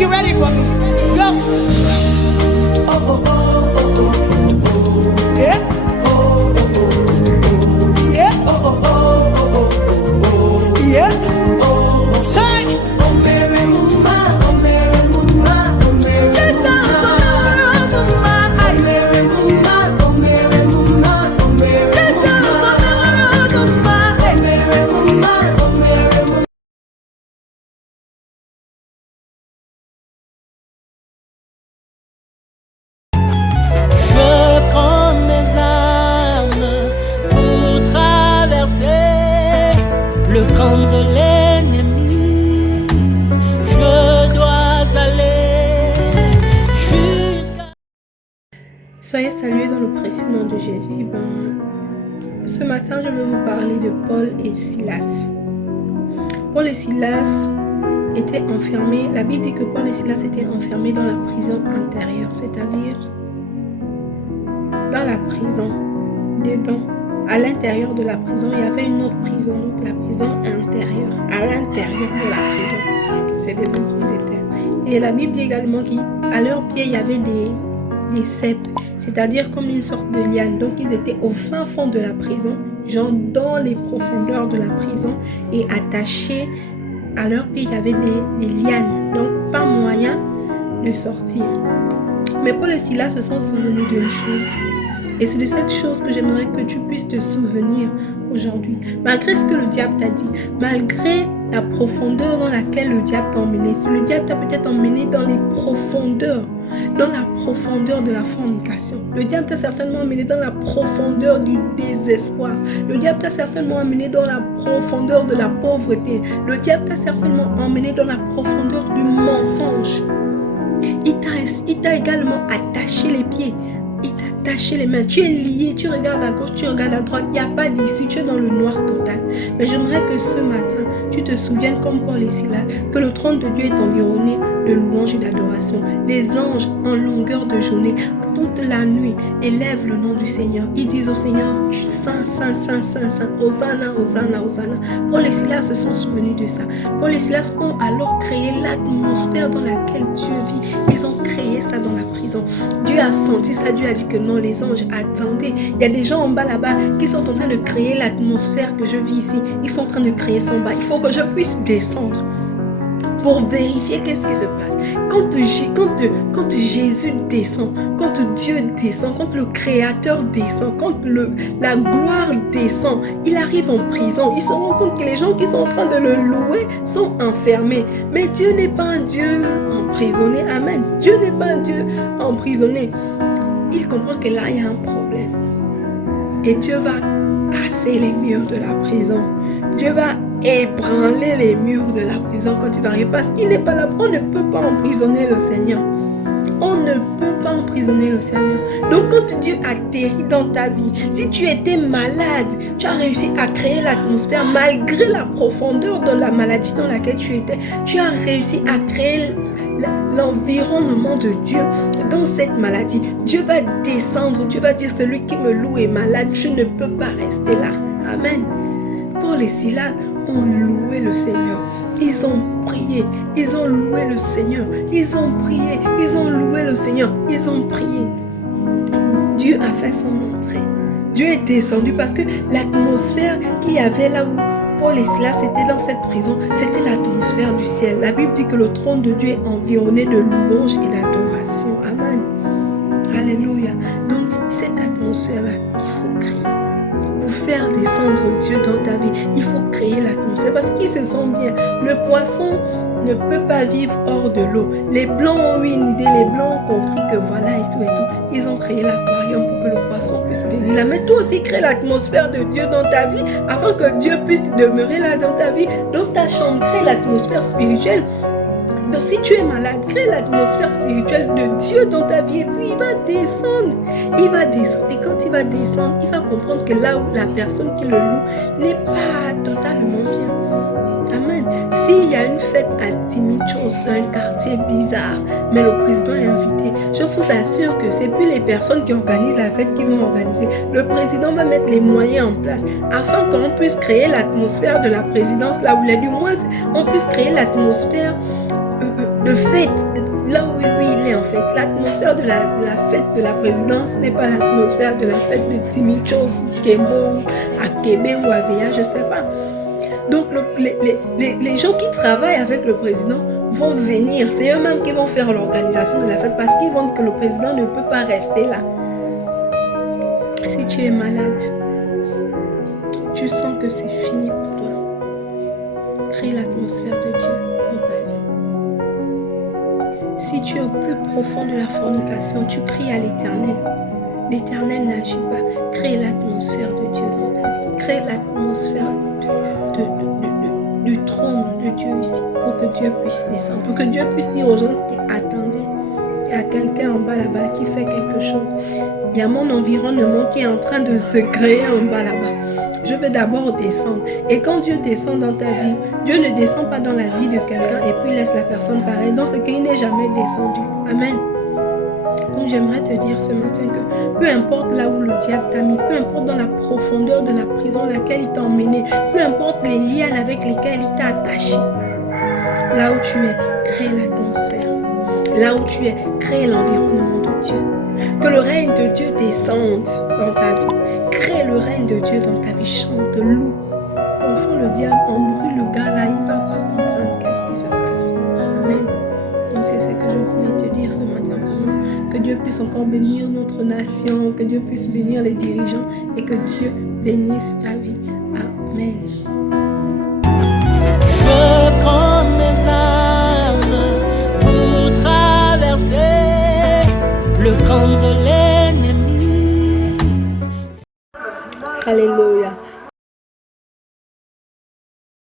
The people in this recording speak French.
you ready for me? Go. Oh, oh, oh, oh, oh, oh. Yeah. Oh, oh, oh, oh. Yeah. Oh, oh, oh, oh, oh. Yeah. Oh, say. Oh, Mary, Mama, oh, Mary, Mama, oh, Mary, Jesus, oh, Mama, oh, Mary, Mama, oh, Mary, Mama, oh, Mary, Jesus, oh, Mama, oh, Mary, Mama, oh, Mary, Mama. Je prends mes armes pour traverser le camp de l'ennemi. Je dois aller jusqu'à... Soyez salués dans le précieux nom de Jésus. Ce matin, je vais vous parler de Paul et Silas. Paul et Silas étaient enfermés. La Bible dit que Paul et Silas étaient enfermés dans la prison intérieure, c'est-à-dire dans la prison, dedans, à l'intérieur de la prison, il y avait une autre prison, donc la prison intérieure, à l'intérieur de la prison, c'est dedans qu'ils étaient. Et la Bible dit également qu'à leurs pieds, il y avait des cèpes, c'est-à-dire comme une sorte de liane. Donc ils étaient au fin fond de la prison, genre dans les profondeurs de la prison, et attachés à leurs pieds, il y avait des lianes, donc pas moyen de sortir. Mais Paul et Silas se sont souvenus d'une chose. Et c'est de cette chose que j'aimerais que tu puisses te souvenir aujourd'hui. Malgré ce que le diable t'a dit, malgré la profondeur dans laquelle le diable t'a emmené. Si le diable t'a peut-être emmené dans les profondeurs, dans la profondeur de la fornication. Le diable t'a certainement emmené dans la profondeur du désespoir. Le diable t'a certainement emmené dans la profondeur de la pauvreté. Le diable t'a certainement emmené dans la profondeur du mensonge. Il t'a également attaché les pieds. Il t'a attaché les mains. Tu es lié, tu regardes à gauche, tu regardes à droite. Il n'y a pas d'issue, tu es dans le noir total. Mais j'aimerais que ce matin, tu te souviennes comme Paul et Silas, que le trône de Dieu est environné de louanges et d'adoration. Les anges en longueur de journée, toute la nuit, élèvent le nom du Seigneur. Ils disent au Seigneur, Saint, Saint, Saint, Saint, Saint, Hosanna, Hosanna, Hosanna. Paul et Silas se sont souvenus de ça. Paul et Silas ont alors créé l'atmosphère dans laquelle Dieu vit. Ils ont créé ça dans la prison. Dieu a senti ça, Dieu a dit que non, les anges, attendez. Il y a des gens en bas là-bas qui sont en train de créer l'atmosphère que je vis ici. Ils sont en train de créer ça en bas. Il faut que je puisse descendre pour vérifier qu'est-ce qui se passe. Quand Jésus descend, quand Dieu descend, quand le Créateur descend, quand la gloire descend, il arrive en prison. Il se rend compte que les gens qui sont en train de le louer sont enfermés. Mais Dieu n'est pas un Dieu emprisonné. Amen. Dieu n'est pas un Dieu emprisonné. Il comprend que là, il y a un problème. Et Dieu va casser les murs de la prison. Dieu va ébranler les murs de la prison quand tu vas arriver. Parce qu'il n'est pas là. On ne peut pas emprisonner le Seigneur. On ne peut pas emprisonner le Seigneur. Donc quand Dieu atterrit dans ta vie, si tu étais malade, tu as réussi à créer l'atmosphère malgré la profondeur de la maladie dans laquelle tu étais. Tu as réussi à créer l'environnement de Dieu dans cette maladie. Dieu va descendre. Dieu va dire, celui qui me loue est malade. Je ne peux pas rester là. Amen. Paul et Silas ont loué le Seigneur. Ils ont prié. Ils ont loué le Seigneur. Ils ont prié. Ils ont loué le Seigneur. Ils ont prié. Dieu a fait son entrée. Dieu est descendu parce que l'atmosphère qu'il y avait là où Paul et Silas étaient dans cette prison, c'était l'atmosphère du ciel. La Bible dit que le trône de Dieu est environné de louanges et d'adoration. Amen. Alléluia. Donc, cette atmosphère-là, il faut créer. Pour faire descendre Dieu dans ta vie, il faut créer l'atmosphère parce qu'ils se sentent bien. Le poisson ne peut pas vivre hors de l'eau. Les blancs ont eu une idée, les blancs ont compris que voilà et tout et tout. Ils ont créé l'aquarium pour que le poisson puisse venir là. Mais toi aussi, crée l'atmosphère de Dieu dans ta vie afin que Dieu puisse demeurer là dans ta vie. Dans ta chambre, crée l'atmosphère spirituelle. Donc si tu es malade, crée l'atmosphère spirituelle de Dieu dans ta vie et puis il va descendre. Il va descendre et quand il va descendre, il va comprendre que là où la personne qui le loue n'est pas totalement bien. Amen. S'il y a une fête à Timichos, un quartier bizarre, mais le président est invité, je vous assure que c'est plus les personnes qui organisent la fête qui vont organiser. Le président va mettre les moyens en place afin qu'on puisse créer l'atmosphère de la présidence là où il est. Du moins, on puisse créer l'atmosphère de fête, fête. L'atmosphère de la fête de la présidence n'est pas l'atmosphère de la fête de Timichos, Kembo, Akebe ou Avea, je ne sais pas. Donc les gens qui travaillent avec le président vont venir. C'est eux-mêmes qui vont faire l'organisation de la fête parce qu'ils vont dire que le président ne peut pas rester là. Si tu es malade, tu sens que c'est fini pour toi. Crée l'atmosphère de Dieu dans ta vie. Si tu es au plus profond de la fornication, tu cries à l'Éternel. L'Éternel n'agit pas. Crée l'atmosphère de Dieu dans ta vie. Crée l'atmosphère du trône de Dieu ici pour que Dieu puisse descendre. Pour que Dieu puisse dire aux gens attendez. Il y a quelqu'un en bas là-bas qui fait quelque chose. Il y a mon environnement qui est en train de se créer en bas là-bas. Je vais d'abord descendre. Et quand Dieu descend dans ta vie, Dieu ne descend pas dans la vie de quelqu'un et puis laisse la personne pareille. Donc c'est qu'il n'est jamais descendu. Amen. Donc j'aimerais te dire ce matin que peu importe là où le diable t'a mis, peu importe dans la profondeur de la prison dans laquelle il t'a emmené, peu importe les liens avec lesquels il t'a attaché, là où tu es, crée l'atmosphère. Là où tu es, crée l'environnement de Dieu. Que le règne de Dieu descende dans ta vie. Crée le règne de Dieu dans ta vie. Chante, loue. Confond le diable, embrouille le gars là, il ne va pas comprendre qu'est-ce qui se passe. Amen. Donc c'est ce que je voulais te dire ce matin. Vraiment. Que Dieu puisse encore bénir notre nation, que Dieu puisse bénir les dirigeants et que Dieu bénisse ta vie. Amen. Je prends mes armes pour traverser le camp de l'ennemi. Alléluia.